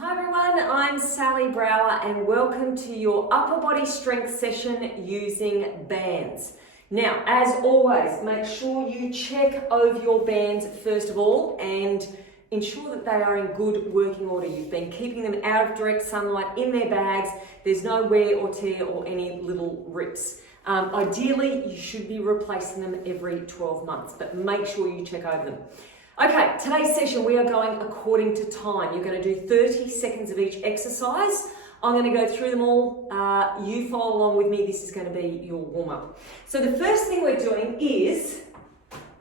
Hi everyone, I'm Sally Brower and welcome to your upper body strength session using bands. Now, as always, make sure you check over your bands first of all and ensure that they are in good working order. You've been keeping them out of direct sunlight in their bags. There's no wear or tear or any little rips. Ideally, you should be replacing them every 12 months, but make sure you check over them. Okay, today's session we are going according to time. You're going to do 30 seconds of each exercise. I'm going to go through them all. You follow along with me. This is going to be your warm-up. So the first thing we're doing is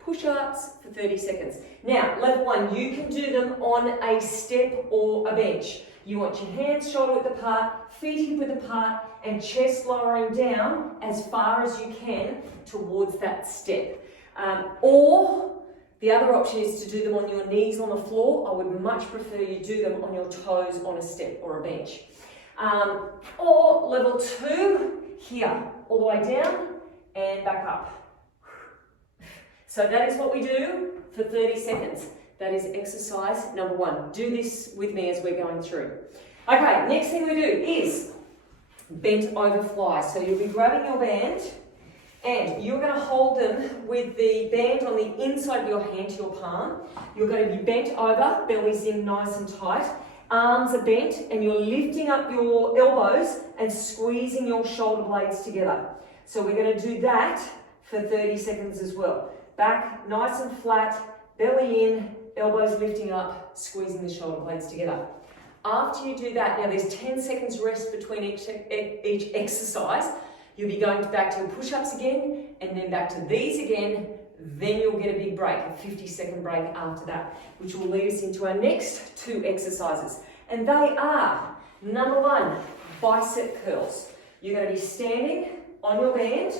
push-ups for 30 seconds. Now, level one, you can do them on a step or a bench. You want your hands shoulder width apart, feet hip width apart, and chest lowering down as far as you can towards that step. The other option is to do them on your knees on the floor. I would much prefer you do them on your toes on a step or a bench. Or level two, here, all the way down and back up. So that is what we do for 30 seconds. That is exercise number one. Do this with me as we're going through. Okay, next thing we do is bent over flies. So you'll be grabbing your band and you're going to hold them with the band on the inside of your hand to your palm. You're going to be bent over, belly's in nice and tight. Arms are bent and you're lifting up your elbows and squeezing your shoulder blades together. So we're going to do that for 30 seconds as well. Back nice and flat, belly in, elbows lifting up, squeezing the shoulder blades together. After you do that, now there's 10 seconds rest between each exercise. You'll be going back to your push-ups again, and then back to these again. Then you'll get a big break, a 50-second break after that, which will lead us into our next two exercises. And they are, number one, bicep curls. You're going to be standing on your band,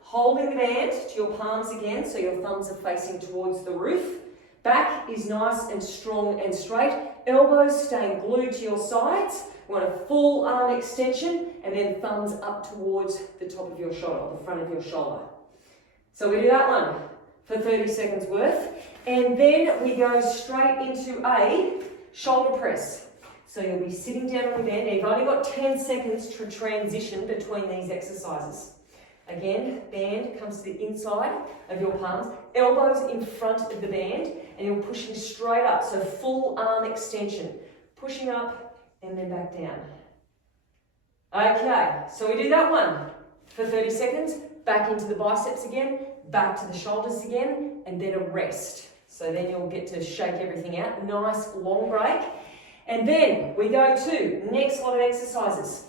holding the band to your palms again, so your thumbs are facing towards the roof. Back is nice and strong and straight. Elbows staying glued to your sides. We want a full arm extension and then thumbs up towards the top of your shoulder, the front of your shoulder. So we do that one for 30 seconds worth. And then we go straight into a shoulder press. So you'll be sitting down on the band. Now you've only got 10 seconds to transition between these exercises. Again, band comes to the inside of your palms, elbows in front of the band, and you're pushing straight up, so full arm extension. Pushing up and then back down. Okay, so we do that one for 30 seconds, back into the biceps again, back to the shoulders again, and then a rest. So then you'll get to shake everything out. Nice long break. And then we go to next lot of exercises.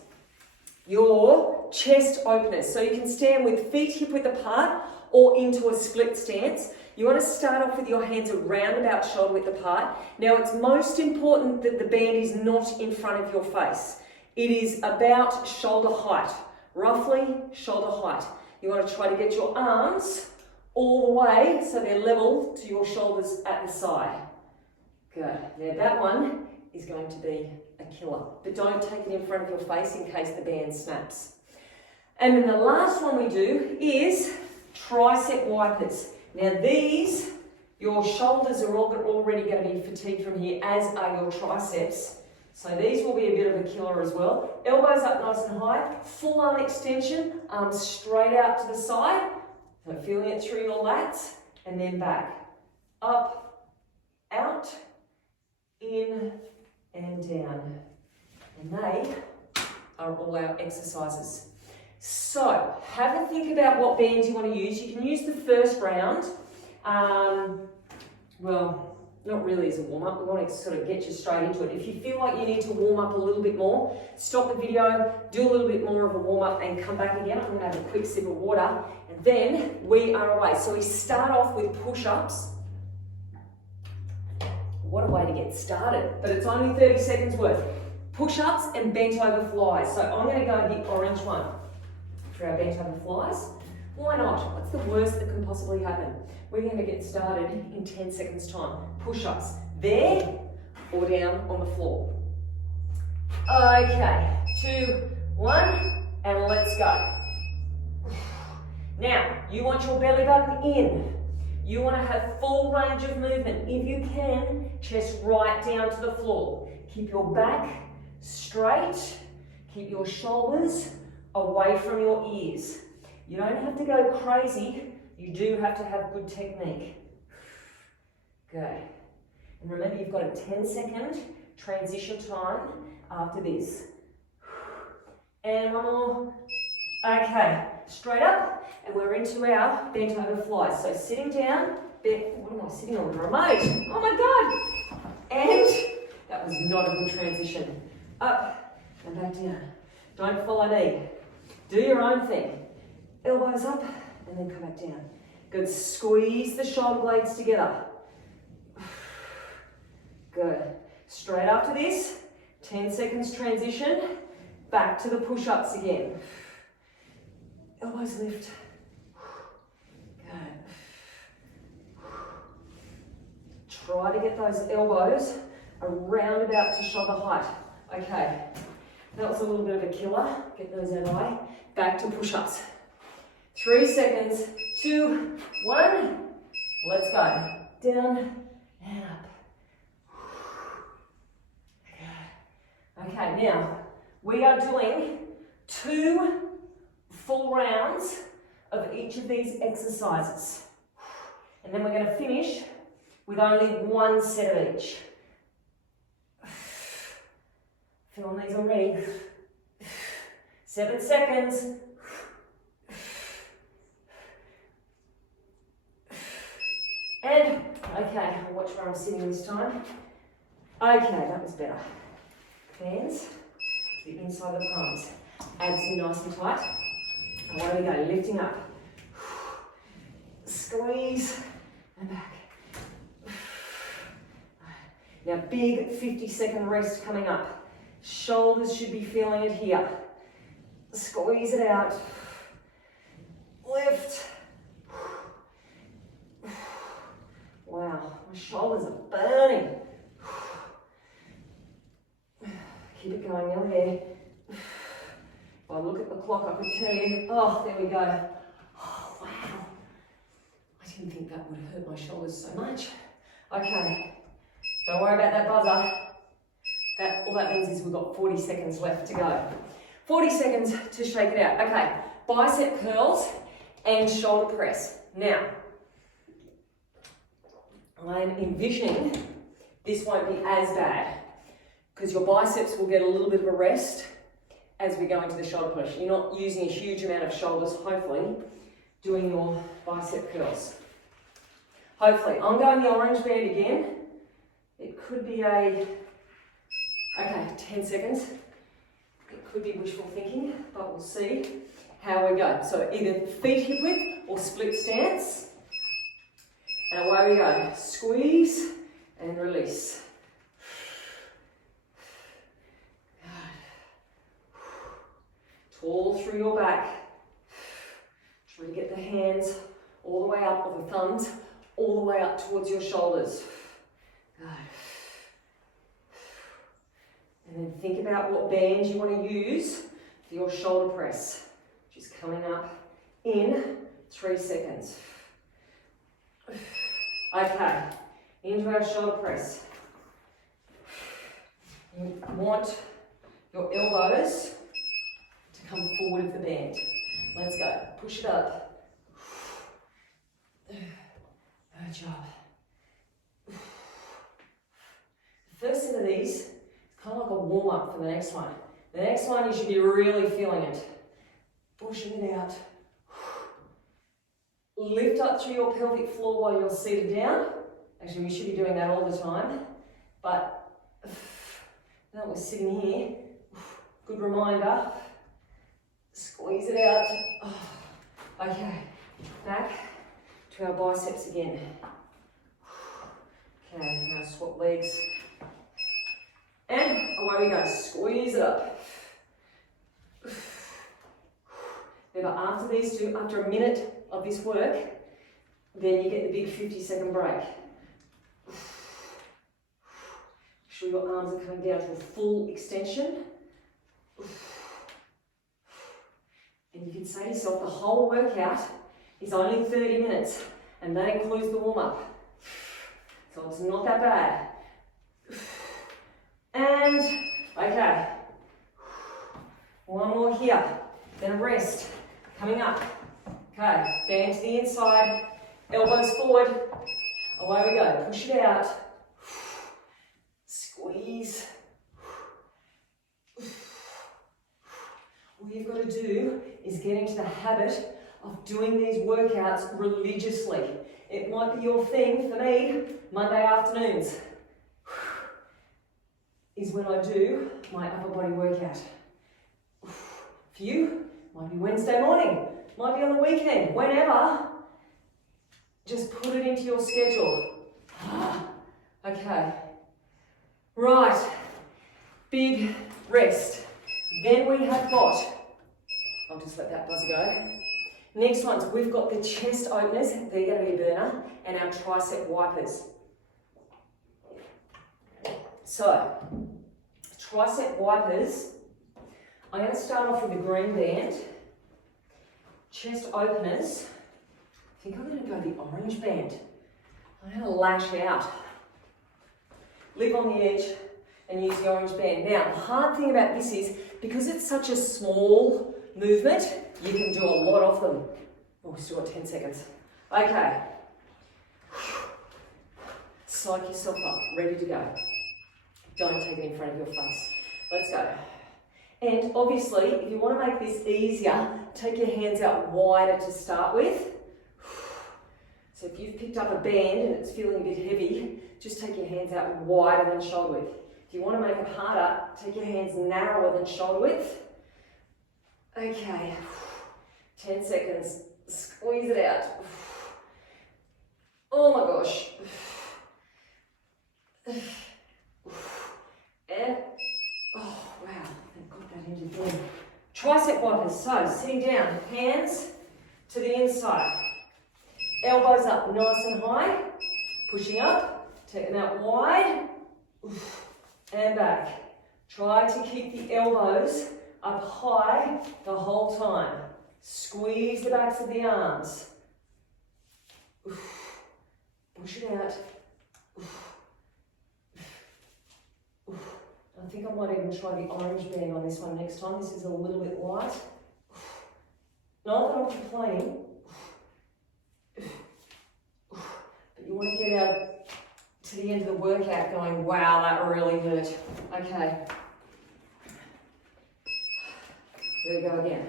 Your chest openers. So you can stand with feet hip width apart or into a split stance. You want to start off with your hands around about shoulder width apart. Now it's most important that the band is not in front of your face. It is about shoulder height, roughly shoulder height. You want to try to get your arms all the way so they're level to your shoulders at the side. Good. Now that one is going to be a killer, but don't take it in front of your face in case the band snaps. And then the last one we do is tricep wipers. Now these, your shoulders are already going to be fatigued from here, as are your triceps. So these will be a bit of a killer as well. Elbows up nice and high, full arm extension, arms straight out to the side. So feeling it through your lats, and then back. Up, out, in, and down. And they are all our exercises. So, have a think about what bands you want to use. You can use the first round, well, not really as a warm-up. We want to sort of get you straight into it. If you feel like you need to warm up a little bit more, stop the video, do a little bit more of a warm-up and come back again. I'm going to have a quick sip of water and then we are away. So we start off with push-ups. What a way to get started, but it's only 30 seconds worth. Push-ups and bent over flies. So I'm going to go the orange one for our bent over flies. Why not? What's the worst that can possibly happen? We're going to get started in 10 seconds time. Push-ups there or down on the floor. Okay, 2, 1, and let's go. Now, you want your belly button in. You want to have full range of movement. If you can, chest right down to the floor. Keep your back straight. Keep your shoulders away from your ears. You don't have to go crazy. You do have to have good technique. Good. And remember, you've got a 10-second transition time after this. And one more. Okay, straight up, and we're into our bent over fly. So sitting down, what am I sitting on? The remote. Oh my God. And that was not a good transition. Up and back down. Don't follow me. Do your own thing. Elbows up and then come back down. Good. Squeeze the shoulder blades together. Good. Straight after this, 10 seconds transition. Back to the push-ups again. Elbows lift. Good. Try to get those elbows around about to shoulder height. Okay, that was a little bit of a killer. Get those out of the way. Back to push-ups. 3 seconds, 2, 1. Let's go. Down and up. Okay, now we are doing 2 full rounds of each of these exercises. And then we're going to finish with only 1 set of each. Feeling these already. 7 seconds. And, okay, I'll watch where I'm sitting this time. Okay, that was better. Hands to the inside of the palms. Abs in nice and tight. And away we go, lifting up. Squeeze and back. Now big 50-second rest coming up. Shoulders should be feeling it here. Squeeze it out. Lift. Wow, my shoulders are burning. Keep it going, you're there. If I look at the clock, I could tell you, oh, there we go. Oh, wow. I didn't think that would hurt my shoulders so much. Okay, don't worry about that buzzer. All that means is we've got 40 seconds left to go. 40 seconds to shake it out. Okay, bicep curls and shoulder press. Now, I'm envisioning this won't be as bad because your biceps will get a little bit of a rest as we go into the shoulder push. You're not using a huge amount of shoulders, hopefully, doing your bicep curls. Hopefully. I'm going the orange band again. It could be okay, 10 seconds. It could be wishful thinking, but we'll see how we go. So either feet hip width or split stance. And away we go. Squeeze and release. Tall through your back. Try to get the hands all the way up, or the thumbs all the way up towards your shoulders. Good. And then think about what band you want to use for your shoulder press, which is coming up in 3 seconds. Okay, into our shoulder press. You want your elbows to come forward of the band. Let's go. Push it up. Good job. The first set of these is kind of like a warm-up for the next one. The next one, you should be really feeling it. Pushing it out. Lift up through your pelvic floor while you're seated down. Actually, we should be doing that all the time. But now we're sitting here. Good reminder. Squeeze it out. Okay, back to our biceps again. Okay, now swap legs. And away we go. Squeeze it up. Remember, after these two, after a minute of this work, then you get the big 50-second break. Make sure your arms are coming down to a full extension. And you can say to yourself, the whole workout is only 30 minutes. And that includes the warm-up. So it's not that bad. And, okay. One more here. Then a rest. Coming up. Okay, band to the inside. Elbows forward. Away we go. Push it out. Squeeze. All you've got to do is get into the habit of doing these workouts religiously. It might be your thing. For me, Monday afternoons is when I do my upper body workout. For you, might be Wednesday morning, might be on the weekend, whenever. Just put it into your schedule. Okay. Right. Big rest. Then we have got, I'll just let that buzzer go. Next ones, we've got the chest openers, they're going to be a burner, and our tricep wipers. So, tricep wipers, I'm going to start off with the green band. Chest openers, I think I'm going to go the orange band. I'm going to lash out. Live on the edge and use the orange band. Now, the hard thing about this is, because it's such a small movement, you can do a lot of them. Oh, we've still got 10 seconds. Okay. Psych yourself up, ready to go. Don't take it in front of your face. Let's go. And obviously, if you want to make this easier, take your hands out wider to start with. So if you've picked up a band and it's feeling a bit heavy, just take your hands out wider than shoulder width. If you want to make it harder, take your hands narrower than shoulder width. Okay, 10 seconds, squeeze it out. Oh my gosh. And, oh wow, I got that into again. Tricep wipers, so sitting down, hands to the inside. Elbows up nice and high, pushing up, take them out wide, and back. Try to keep the elbows up high the whole time. Squeeze the backs of the arms. Push it out. I think I might even try the orange band on this one next time. This is a little bit light. Not that I'm complaining. But you want to get out to the end of the workout going, wow, that really hurt. Okay. Here we go again.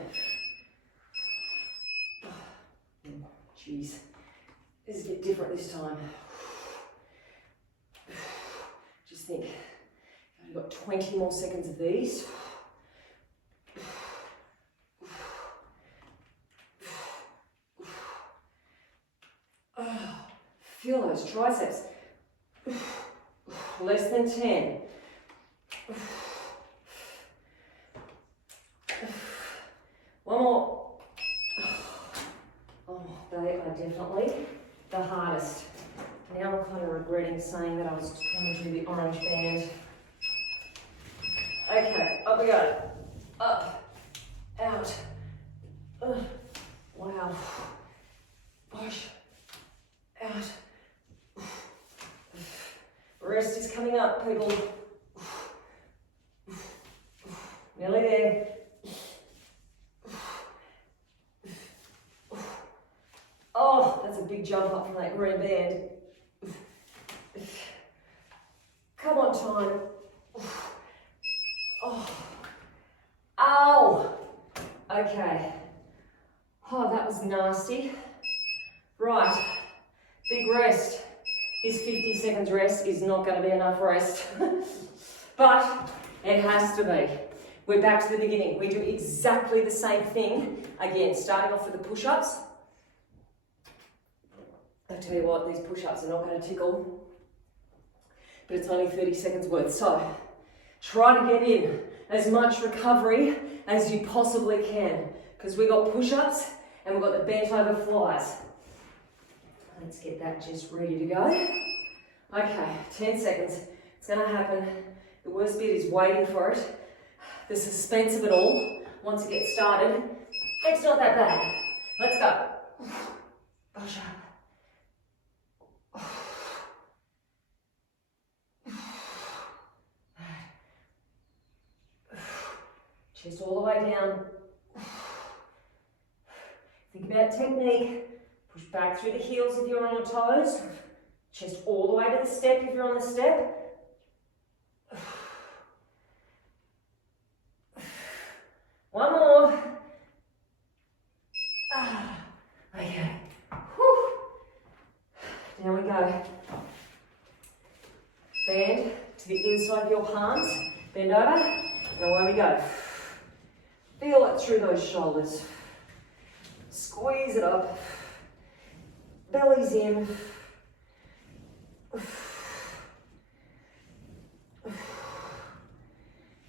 Jeez. This is a bit different this time. Just think, I've got 20 more seconds of these. Feel those triceps. Less than 10. One more. Oh, they are definitely the hardest. Now I'm kind of regretting saying that I was trying to do the orange band. Okay, up we go. Up, out. Wow. Push, out. Rest is coming up, people. Nearly there. Oh, that's a big jump up from that green band. Come on, time. Oh. Ow. Okay. Oh, that was nasty. Right. Big rest. This 50 seconds rest is not going to be enough rest. But it has to be. We're back to the beginning. We do exactly the same thing. Again, starting off with the push-ups. I tell you what, these push-ups are not going to tickle. But it's only 30 seconds worth. So try to get in as much recovery as you possibly can. Because we've got push-ups and we've got the bent over flies. Let's get that just ready to go. Okay, 10 seconds. It's going to happen. The worst bit is waiting for it. The suspense of it all. Once it gets started, it's not that bad. Let's go. Push up. Chest all the way down. Think about technique. Push back through the heels if you're on your toes. Chest all the way to the step if you're on the step. One more. Okay. Whew. Down we go. Bend to the inside of your palms. Bend over. And away we go. Feel it through those shoulders. Squeeze it up. Belly's in.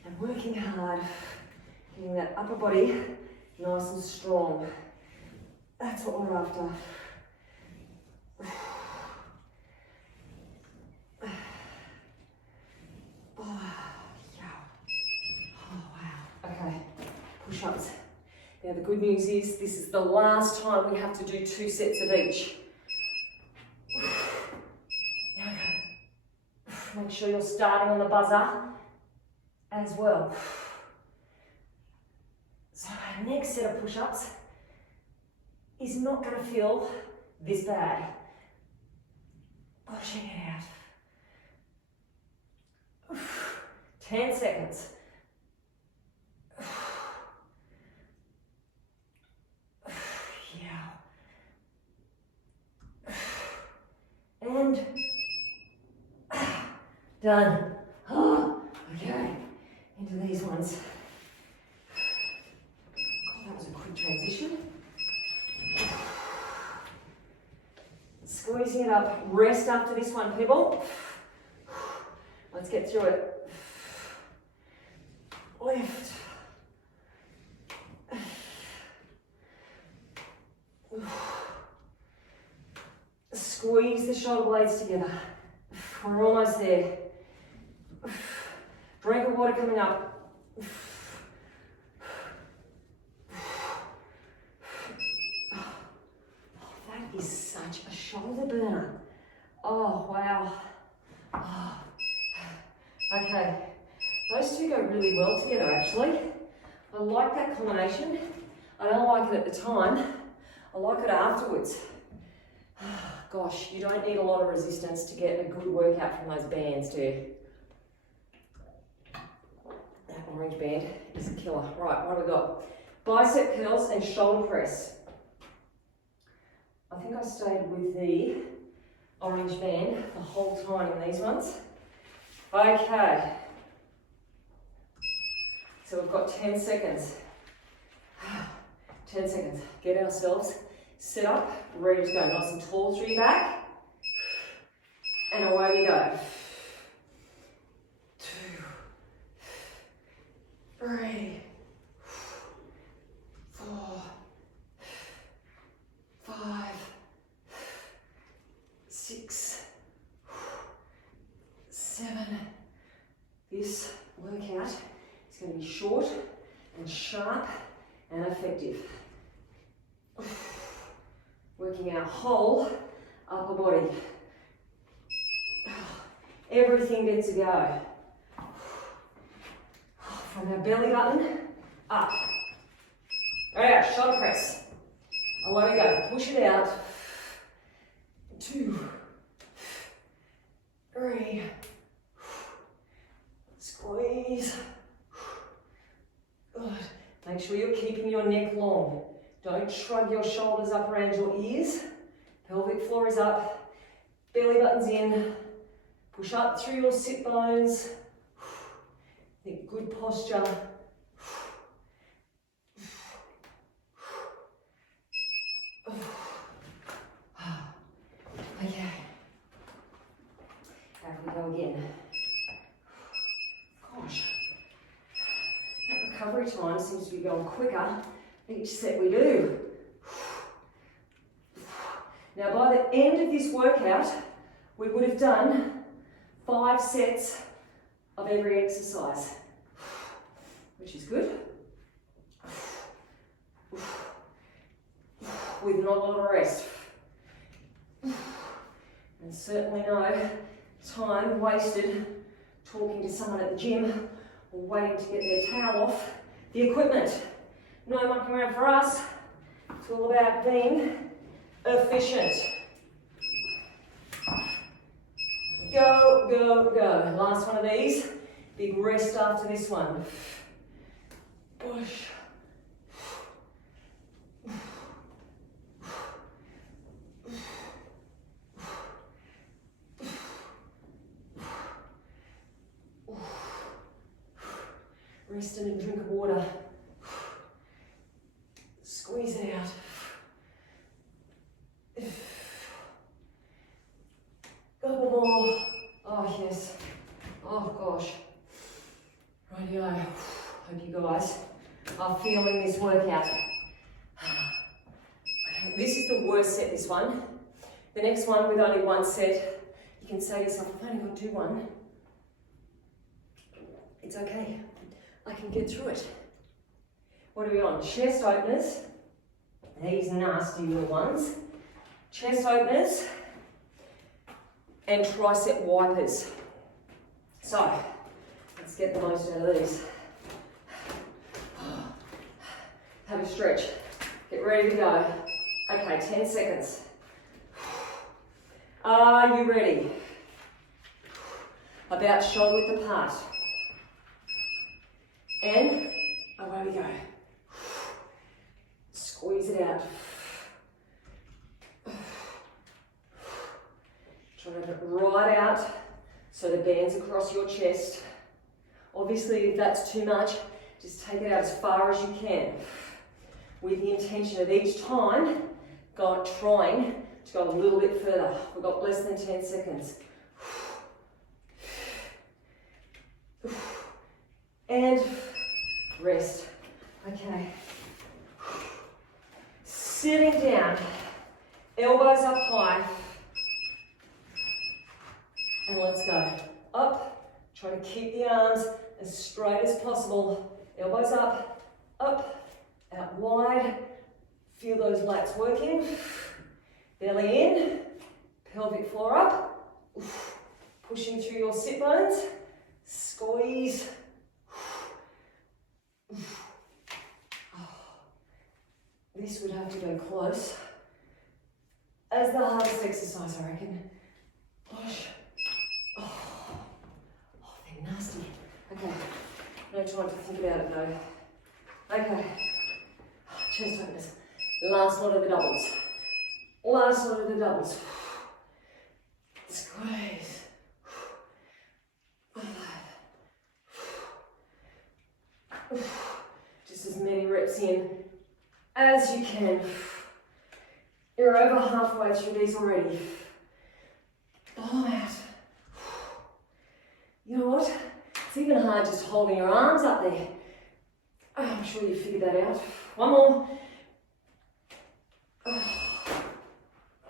And working hard. Getting that upper body nice and strong. That's what we're after. Push-ups. Now the good news is this is the last time we have to do 2 sets of each. Now go. Make sure you're starting on the buzzer as well. So our next set of push-ups is not going to feel this bad. Pushing it out. 10 seconds. And done. Oh, okay, into these ones. God, that was a quick transition. Squeezing it up. Rest after this one, people. Let's get through it. Lift. Squeeze the shoulder blades together. We're almost there. Drink of water coming up. That is such a shoulder burner. Oh, wow. Oh. Okay, those two go really well together actually. I like that combination. I don't like it at the time. I like it afterwards. Gosh, you don't need a lot of resistance to get a good workout from those bands, do you? That orange band is a killer. Right, what have we got? Bicep curls and shoulder press. I think I stayed with the orange band the whole time in these ones. Okay. So we've got 10 seconds. 10 seconds. Get ourselves set up, ready to go. Nice and tall through your back. And away we go. 2, 3, 4, 5, 6, 7. This workout is going to be short and sharp and effective. Working our whole upper body. Everything gets a go. From our belly button up. Alright, shoulder press. Away we go. Push it out. 2, 3. Squeeze. Good. Make sure you're keeping your neck long. Don't shrug your shoulders up around your ears. Pelvic floor is up. Belly button's in. Push up through your sit bones. Think good posture. Okay. How can we go again? Gosh. That recovery time seems to be going quicker each set we do. Now by the end of this workout, we would have done 5 sets of every exercise, which is good. With not a lot of rest. And certainly no time wasted talking to someone at the gym or waiting to get their towel off The equipment, no mucking around for us. It's all about being efficient. Go, go, go. Last one of these. Big rest after this one. Push. Rest and a drink of water. Squeeze it out. Couple more. Oh, yes. Oh, gosh. Rightio. Hope you guys are feeling this workout. Okay, this is the worst set, this one. The next one with only one set, you can say to yourself, I've only got to do one. It's okay. I can get through it. What are we on? Chest openers. These nasty little ones. Chest openers and tricep wipers. So, let's get the most out of these. Have a stretch. Get ready to go. Okay, 10 seconds. Are you ready? About shoulder width apart. And away we go. Squeeze it out. Try to get it right out so the band's across your chest. Obviously, if that's too much, just take it out as far as you can. With the intention of each time, trying to go a little bit further. We've got less than 10 seconds. And rest. Okay. Sitting down, elbows up high. And let's go. Up. Try to keep the arms as straight as possible. Elbows up, out wide. Feel those lats working. Belly in, pelvic floor up. Pushing through your sit bones. Squeeze. This would have to go close as the hardest exercise, I reckon. Push. Oh, they're nasty. Okay, no time to think about it though. Okay, chest openers. Last lot of the doubles. Last lot of the doubles. Squeeze. Just as many reps in as you can. You're over halfway through these already. Blow out. You know what? It's even hard just holding your arms up there. Oh, I'm sure you figured that out. One more.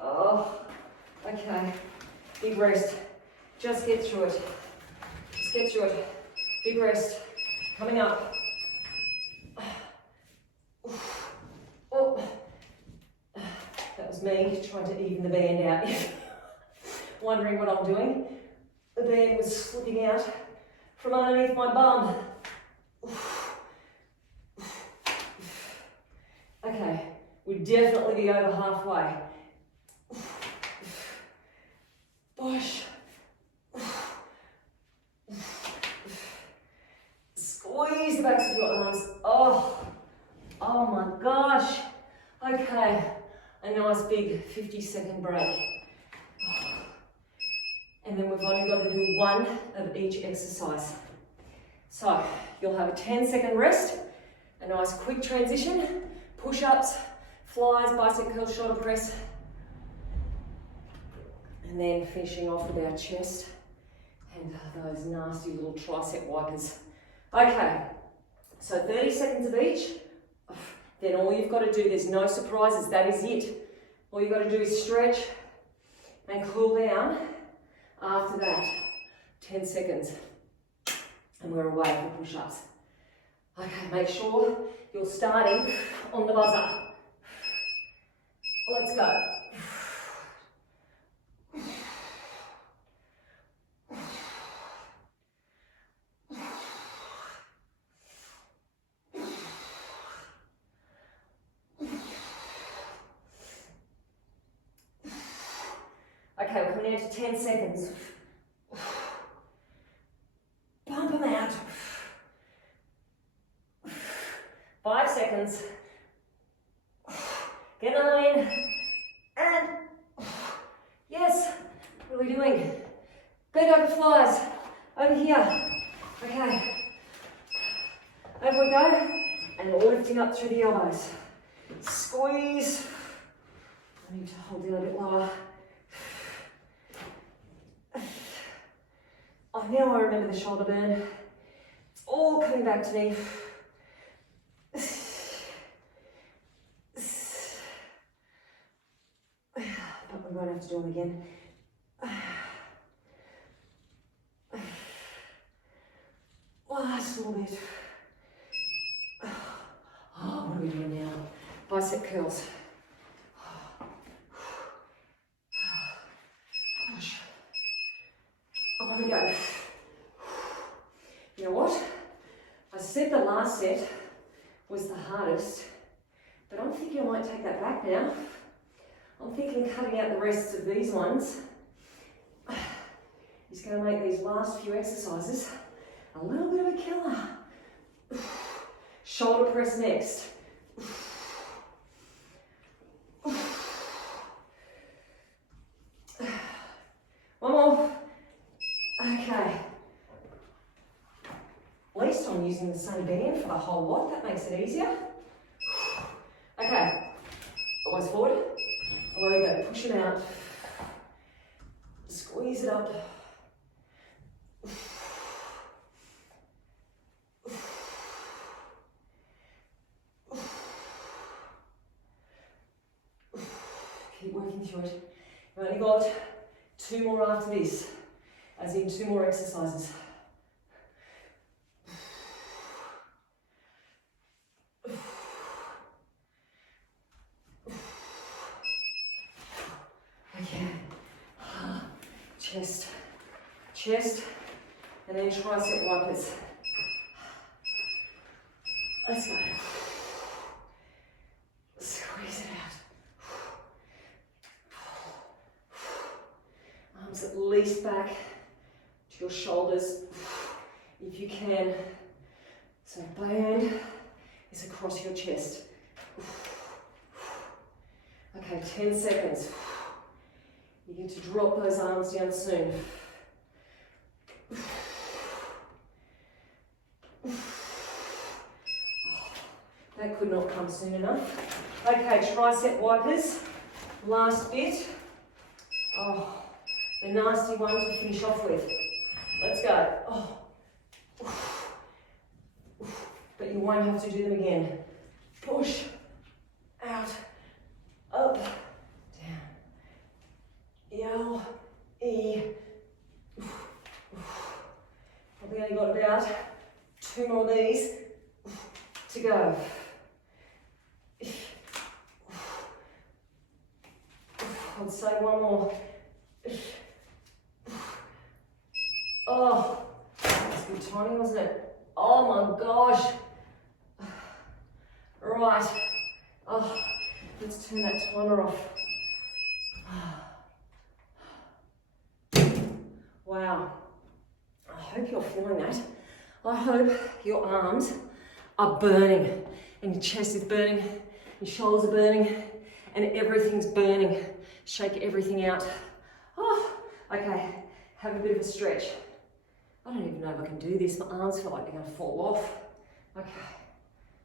Oh, okay. Big rest. Just get through it. Just get through it. Big rest. Coming up. Oh, that was me trying to even the band out. Wondering what I'm doing. The band was slipping out from underneath my bum. Okay, we'd definitely be over halfway. Push. Squeeze the backs of your arms. Oh my gosh. Okay, a nice big 50-second break. And then we've only got to do one of each exercise. So you'll have a 10-second rest, a nice quick transition, push-ups, flies, bicep curl, shoulder press, and then finishing off with our chest and those nasty little tricep wipers. Okay, so 30 seconds of each. Then all you've got to do, there's no surprises, that is it. All you've got to do is stretch and cool down. After that, 10 seconds, and we're away for push-ups. Okay, make sure you're starting on the buzzer. Let's go. down to 10 seconds. Pump them out. 5 seconds. Get 9. And yes, what are we doing? Bend over flies. Over here. Okay. Over we go. And lifting up through the elbows. Squeeze. I need to hold down a bit lower. Oh, now I remember the shoulder burn. It's all coming back to me. But we won't have to do them again. Last little bit. Oh, what are we doing now? Bicep curls. Gosh. Oh, here we go. You know what? I said the last set was the hardest, but I'm thinking I might take that back now. I'm thinking cutting out the rest of these ones is going to make these last few exercises a little bit of a killer. Shoulder press next. One more. Okay. At least I'm using the same band for the whole lot. That makes it easier. Okay. Always forward. Away we go. Push it out. Squeeze it up. Keep working through it. You've only got 2 more after this, as in 2 more exercises. Okay. Chest, chest, and then tricep wipers. Let's go. Squeeze it out. Arms at least back to your shoulders, if you can. So band is across your chest. Okay, 10 seconds. You get to drop those arms down soon. That could not come soon enough. Okay, tricep wipers. Last bit. Oh, the nasty one to finish off with. Let's go. Oh. But you won't have to do them again. Push, out, up, down. Yow, E. Probably only got about 2 more of these to go. I'd say 1 more. Oh, that's good timing, wasn't it? Oh my gosh. Right. Oh, let's turn that timer off. Wow. I hope you're feeling that. I hope your arms are burning and your chest is burning, your shoulders are burning, and everything's burning. Shake everything out. Oh, okay. Have a bit of a stretch. I don't even know if I can do this. My arms feel like they're going to fall off. Okay.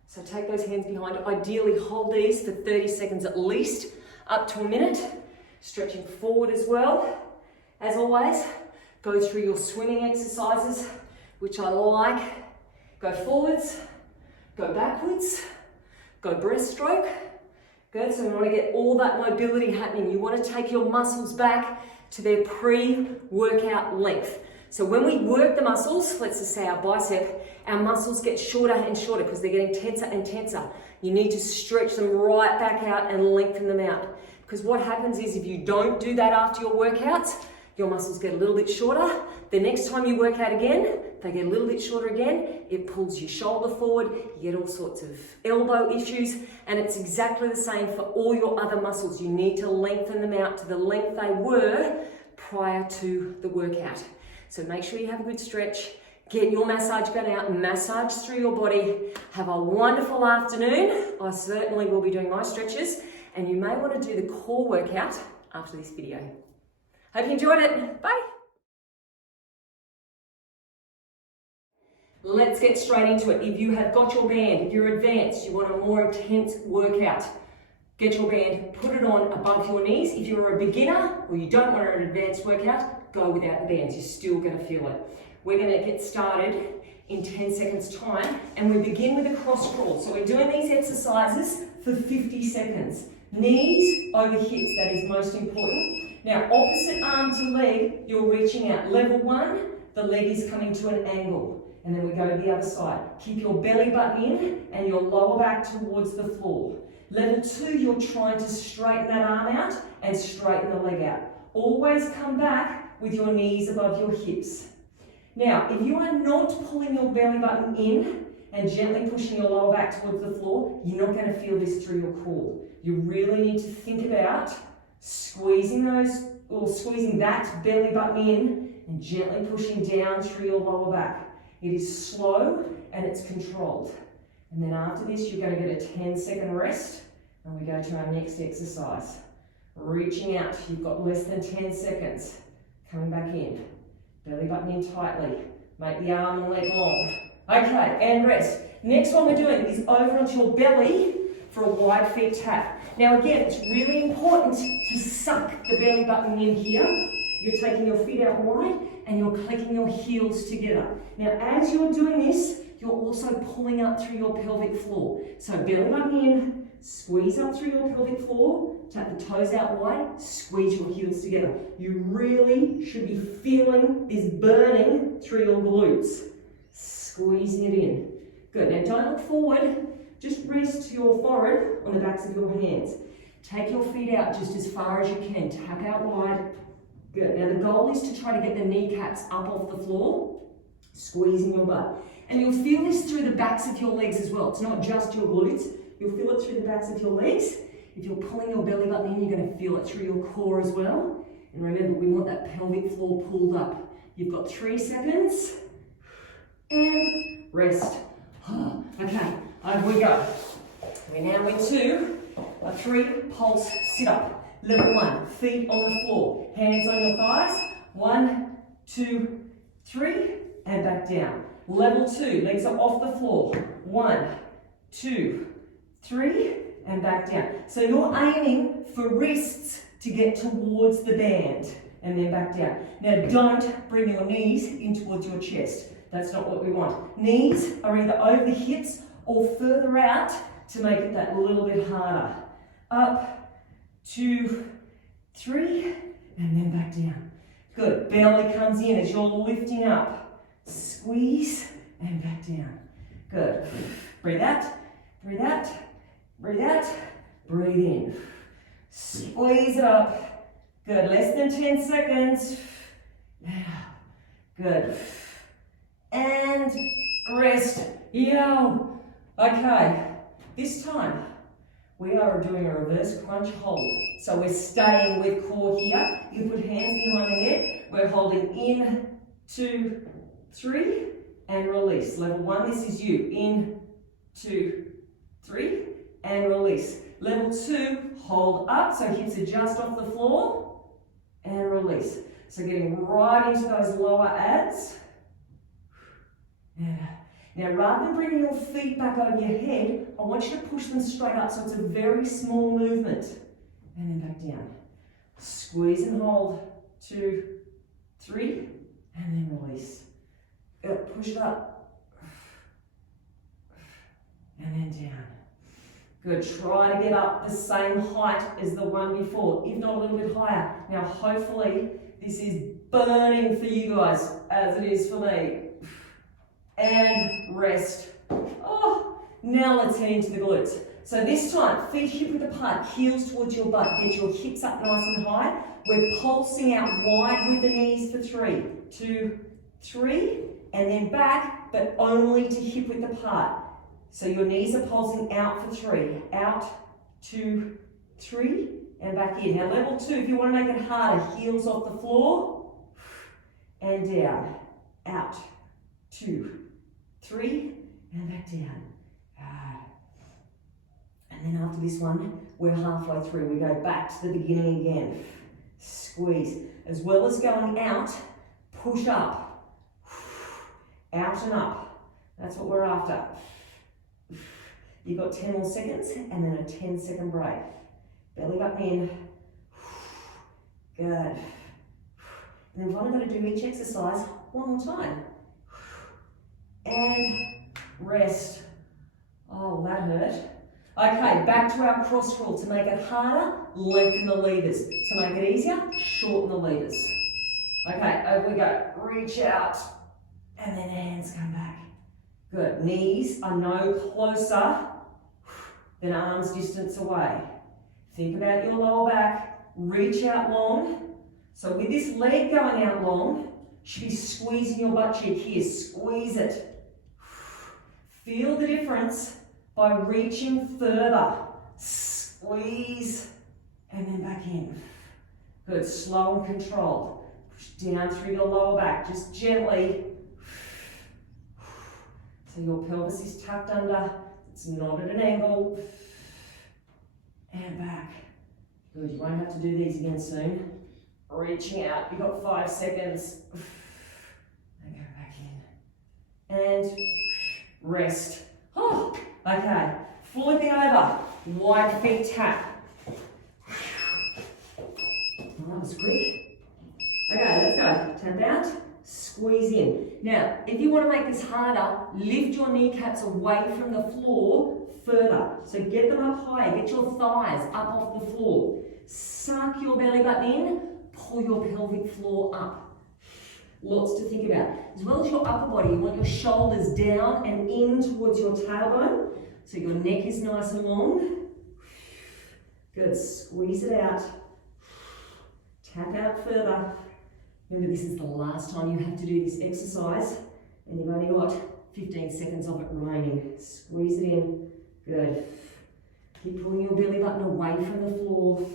So take those hands behind. Ideally hold these for 30 seconds at least, up to a minute. Stretching forward as well. As always, go through your swimming exercises, which I like. Go forwards, go backwards, go breaststroke. Good, so we want to get all that mobility happening. You want to take your muscles back to their pre-workout length. So when we work the muscles, let's just say our bicep, our muscles get shorter and shorter because they're getting tenser and tenser. You need to stretch them right back out and lengthen them out. Because what happens is if you don't do that after your workouts, your muscles get a little bit shorter. The next time you work out again, they get a little bit shorter again. It pulls your shoulder forward. You get all sorts of elbow issues. And it's exactly the same for all your other muscles. You need to lengthen them out to the length they were prior to the workout. So make sure you have a good stretch, get your massage gun out, massage through your body. Have a wonderful afternoon. I certainly will be doing my stretches, and you may want to do the core workout after this video. Hope you enjoyed it. Bye. Let's get straight into it. If you have got your band, if you're advanced, you want a more intense workout, get your band, put it on above your knees. If you're a beginner or you don't want an advanced workout, go without the bands. You're still going to feel it. We're going to get started in 10 seconds time, and we begin with a cross crawl. So we're doing these exercises for 50 seconds. Knees over hips, that is most important. Now, opposite arm to leg, you're reaching out. Level 1, the leg is coming to an angle. And then we go to the other side. Keep your belly button in and your lower back towards the floor. Level 2, you're trying to straighten that arm out and straighten the leg out. Always come back with your knees above your hips. Now, if you are not pulling your belly button in and gently pushing your lower back towards the floor, you're not going to feel this through your core. You really need to think about squeezing that belly button in and gently pushing down through your lower back. It is slow and it's controlled. And then after this, you're going to get a 10-second rest, and we go to our next exercise. Reaching out, you've got less than 10 seconds. Coming back in. Belly button in tightly. Make the arm and leg long. Okay, and rest. Next one we're doing is over onto your belly for a wide feet tap. Now again, it's really important to suck the belly button in here. You're taking your feet out wide and you're clicking your heels together. Now as you're doing this, you're also pulling up through your pelvic floor. So belly button in, squeeze up through your pelvic floor, tap the toes out wide, squeeze your heels together. You really should be feeling this burning through your glutes. Squeezing it in. Good, now don't look forward, just rest your forehead on the backs of your hands. Take your feet out just as far as you can, tap out wide. Good, now the goal is to try to get the kneecaps up off the floor, squeezing your butt. And you'll feel this through the backs of your legs as well. It's not just your glutes, you'll feel it through the backs of your legs. If you're pulling your belly button in, you're going to feel it through your core as well. And remember, we want that pelvic floor pulled up. You've got 3 seconds. And rest. Okay, over we go. We're now into a 3-pulse sit-up. Level 1, feet on the floor, hands on your thighs. 1, 2, 3, and back down. Level 2, legs are off the floor. 1, 2, 3, and back down. So you're aiming for wrists to get towards the band and then back down. Now don't bring your knees in towards your chest. That's not what we want. Knees are either over the hips or further out to make it that little bit harder. Up, 2, 3, and then back down. Good, belly comes in as you're lifting up. Squeeze and back down. Good. Breathe out, breathe out, breathe out, breathe in. Squeeze it up. Good, less than 10 seconds. Good. And rest. Yo. Okay, this time we are doing a reverse crunch hold. So we're staying with core here. You put hands behind the head. We're holding in, 2, 3, and release. Level 1, this is you. In, 2, 3, and release. Level 2, hold up, so hips are just off the floor, and release. So getting right into those lower abs. Now, rather than bringing your feet back over your head, I want you to push them straight up, so it's a very small movement. And then back down. Squeeze and hold. 2, 3, and then release. Push it up. And then down. Good, try to get up the same height as the one before, if not a little bit higher. Now, hopefully, this is burning for you guys, as it is for me. And rest. Oh, now let's head into the glutes. So this time, feet hip width apart, heels towards your butt. Get your hips up nice and high. We're pulsing out wide with the knees for 3, 2, 3, and then back, but only to hip width apart. So your knees are pulsing out for 3. Out, 2, 3, and back in. Now level 2, if you want to make it harder, heels off the floor, and down, out, 2, 3, and back down. And then after this one, we're halfway through. We go back to the beginning again. Squeeze. As well as going out, push up. Out and up. That's what we're after. You've got 10 more seconds and then a 10-second break. Belly button in. Good. And then we're going to do each exercise one more time. And rest. Oh, that hurt. Okay, back to our cross crawl. To make it harder, lengthen the levers. To make it easier, shorten the levers. Okay, over we go. Reach out, and then hands come back. Good. Knees are no closer than arms distance away. Think about your lower back. Reach out long. So with this leg going out long, you should be squeezing your butt cheek here. Squeeze it. Feel the difference by reaching further. Squeeze and then back in. Good, slow and controlled. Push down through your lower back, just gently. So your pelvis is tucked under, it's not at an angle. And back. Good, you won't have to do these again soon. Reaching out, you've got 5 seconds. And go back in. And rest. Oh, okay, flipping over, wide feet tap. Well, that was quick. Okay, let's go. Tap out, squeeze in. Now, if you want to make this harder, lift your kneecaps away from the floor further. So get them up higher, get your thighs up off the floor. Suck your belly button in, pull your pelvic floor up. Lots to think about. As well as your upper body, you want your shoulders down and in towards your tailbone. So your neck is nice and long. Good, squeeze it out. Tap out further. Remember, this is the last time you have to do this exercise, and you've only got 15 seconds of it remaining. Squeeze it in. Good. Keep pulling your belly button away from the floor.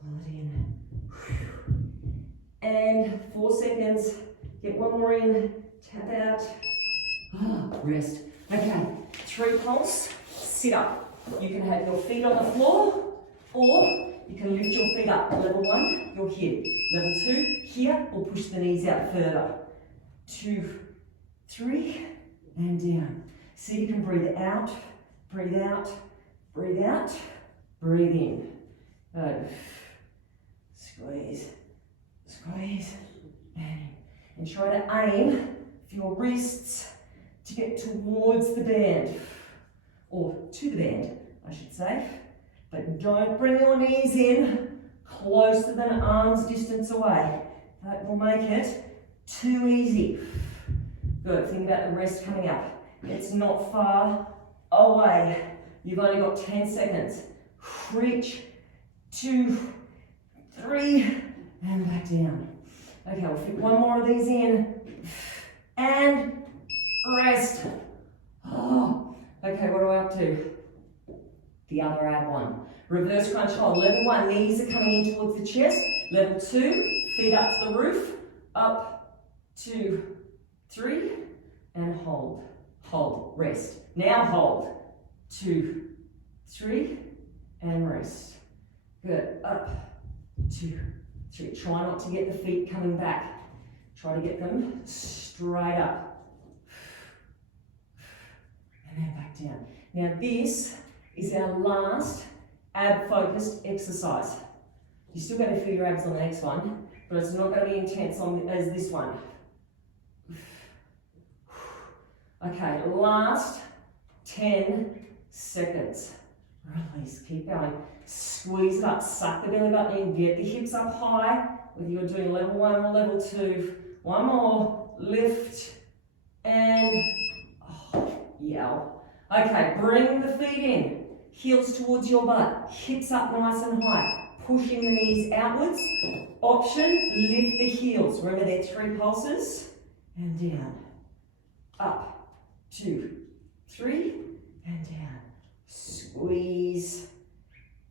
Pull it in. And 4 seconds. Get one more in. Tap out. Rest. Okay, 3 pulse. Sit up. You can have your feet on the floor, or you can lift your feet up. Level 1, you're here. Level 2, here, or push the knees out further. 2, 3, and down. See if you can breathe out, breathe out, breathe out, breathe in. Good. Squeeze, squeeze, and try to aim for your wrists to get towards the band, or to the band, I should say. But don't bring your knees in closer than arm's distance away. That will make it too easy. Good, think about the rest coming up. It's not far away. You've only got 10 seconds. Reach, 2, 3, and back down. Okay, we'll fit one more of these in. And rest. Oh, okay, what are we up to? The other ab one. Reverse crunch hold. Level 1, knees are coming in towards the chest. Level 2, feet up to the roof. Up, 2, 3, and hold. Hold, rest. Now hold. 2, 3, and rest. Good, up, 2, 3. Try not to get the feet coming back. Try to get them straight up. And then back down. Now this is our last ab-focused exercise. You're still going to feel your abs on the next one, but it's not going to be intense as this one. Okay, last 10 seconds. Release, keep going. Squeeze it up, suck the belly button in, get the hips up high, whether you're doing level 1 or level 2. One more, lift, and yell. Okay, bring the feet in, heels towards your butt, hips up nice and high, pushing the knees outwards. Option, lift the heels. Remember, they're 3 pulses, and down. Up, 2, 3, and down. Squeeze,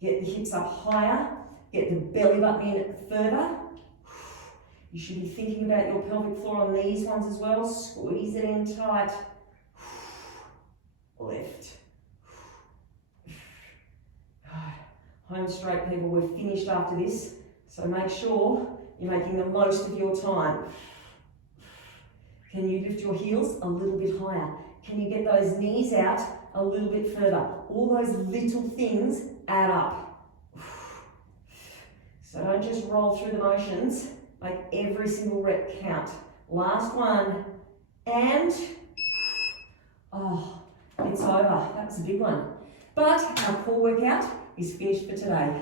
Get the hips up higher. Get the belly button in further. You should be thinking about your pelvic floor on these ones as well. Squeeze it in tight. Left. Home straight, people. We're finished after this. So make sure you're making the most of your time. Can you lift your heels a little bit higher? Can you get those knees out a little bit further? All those little things add up. So don't just roll through the motions. Make every single rep count. Last one. And, oh, it's over. That was a big one. But our core workout is finished for today.